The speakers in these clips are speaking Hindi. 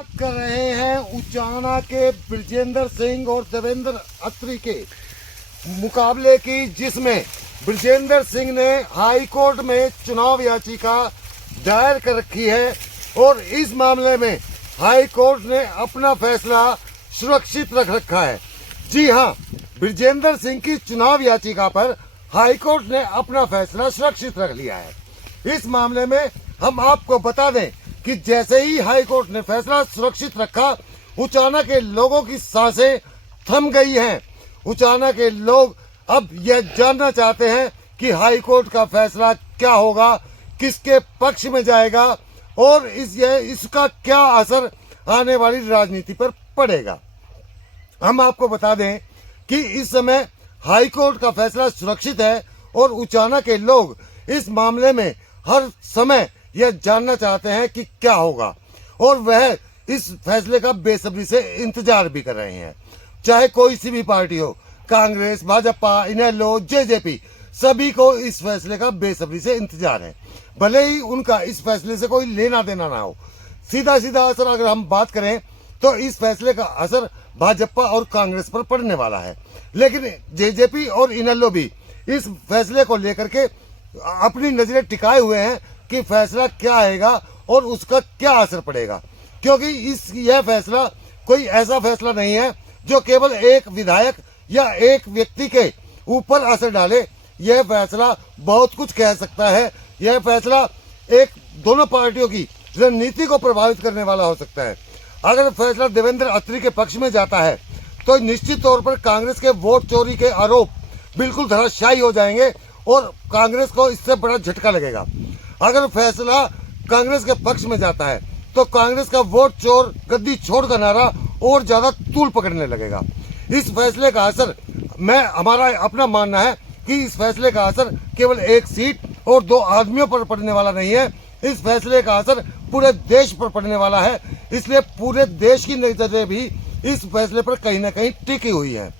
बात कर रहे हैं उचाना के बृजेंद्र सिंह और देवेंद्र अत्री के मुकाबले की, जिसमें बृजेंद्र सिंह ने हाई कोर्ट में चुनाव याचिका दायर कर रखी है और इस मामले में हाई कोर्ट ने अपना फैसला सुरक्षित रख रखा है। जी हां, बृजेंद्र सिंह की चुनाव याचिका पर हाई कोर्ट ने अपना फैसला सुरक्षित रख लिया है। इस मामले में हम आपको बता दें कि जैसे ही हाई कोर्ट ने फैसला सुरक्षित रखा, उचाना के लोगों की सांसें थम गई हैं। उचाना के लोग अब यह जानना चाहते हैं कि हाई कोर्ट का फैसला क्या होगा, किसके पक्ष में जाएगा और इसका क्या असर आने वाली राजनीति पर पड़ेगा। हम आपको बता दें कि इस समय हाई कोर्ट का फैसला सुरक्षित है और उचाना के लोग इस मामले में हर समय यह जानना चाहते हैं कि क्या होगा और वह इस फैसले का बेसब्री से इंतजार भी कर रहे हैं। चाहे कोई सी भी पार्टी हो, कांग्रेस, भाजपा, इनेलो, जेजेपी, सभी को इस फैसले का बेसब्री से इंतजार है। भले ही उनका इस फैसले से कोई लेना देना ना हो। सीधा सीधा असर अगर हम बात करें तो इस फैसले का असर भाजपा और कांग्रेस पर पड़ने वाला है, लेकिन जेजेपी और इनेलो भी इस फैसले को लेकर के अपनी नजरें टिकाए हुए हैं कि फैसला क्या आएगा और उसका क्या असर पड़ेगा, क्योंकि यह फैसला कोई ऐसा फैसला नहीं है जो केवल एक विधायक या एक व्यक्ति के ऊपर असर डाले। यह फैसला बहुत कुछ कह सकता है। यह फैसला दोनों पार्टियों की रणनीति को प्रभावित करने वाला हो सकता है। अगर फैसला देवेंद्र अत्री के पक्ष में जाता है तो निश्चित तौर पर कांग्रेस के वोट चोरी के आरोप बिल्कुल धराशायी हो जाएंगे और कांग्रेस को इससे बड़ा झटका लगेगा। अगर फैसला कांग्रेस के पक्ष में जाता है तो कांग्रेस का वोट चोर गद्दी छोड़ का नारा और ज्यादा तूल पकड़ने लगेगा। इस फैसले का असर, हमारा अपना मानना है कि इस फैसले का असर केवल एक सीट और 2 आदमियों पर पड़ने वाला नहीं है। इस फैसले का असर पूरे देश पर पड़ने वाला है। इसलिए पूरे देश की नजरें भी इस फैसले पर कहीं ना कहीं टिकी हुई है।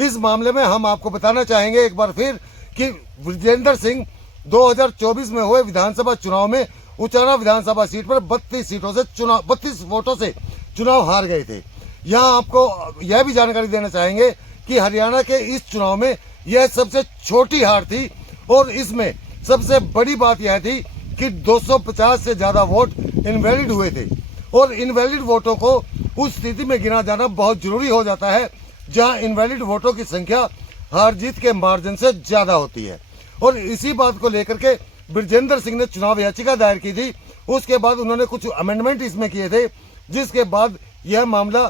इस मामले में हम आपको बताना चाहेंगे एक बार फिर कि बृजेंद्र सिंह 2024 में हुए विधानसभा चुनाव में उचाना विधानसभा सीट पर 32 वोटों से चुनाव हार गए थे। यहाँ आपको यह भी जानकारी देना चाहेंगे कि हरियाणा के इस चुनाव में यह सबसे छोटी हार थी और इसमें सबसे बड़ी बात यह थी कि 250 से ज्यादा वोट इनवैलिड हुए थे और इनवैलिड वोटों को उस स्थिति में गिना जाना बहुत जरूरी हो जाता है जहां इनवैलिड वोटों की संख्या हार जीत के मार्जिन से ज्यादा होती है। और इसी बात को लेकर के बृजेंद्र सिंह ने चुनाव याचिका दायर की थी। उसके बाद उन्होंने कुछ अमेंडमेंट इसमें किए थे, जिसके बाद यह मामला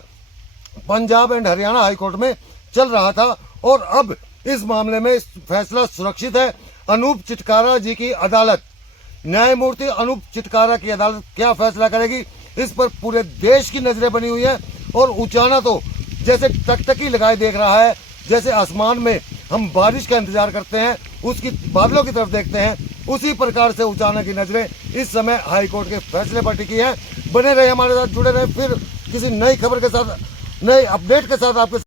पंजाब एंड हरियाणा हाईकोर्ट में चल रहा था और अब इस मामले में फैसला सुरक्षित है। अनूप चिटकारा जी की अदालत, न्यायमूर्ति अनूप चिटकारा की अदालत क्या फैसला करेगी, इस पर पूरे देश की नजरें बनी हुई है। और उचाना तो जैसे टकटकी लगाए देख रहा है, जैसे आसमान में हम बारिश का इंतजार करते हैं, उसकी बादलों की तरफ देखते हैं, उसी प्रकार से उचाना की नजरें इस समय हाईकोर्ट के फैसले पर टिकी है। बने रहे हमारे साथ, जुड़े रहे, फिर किसी नई खबर के साथ, नए अपडेट के साथ आपके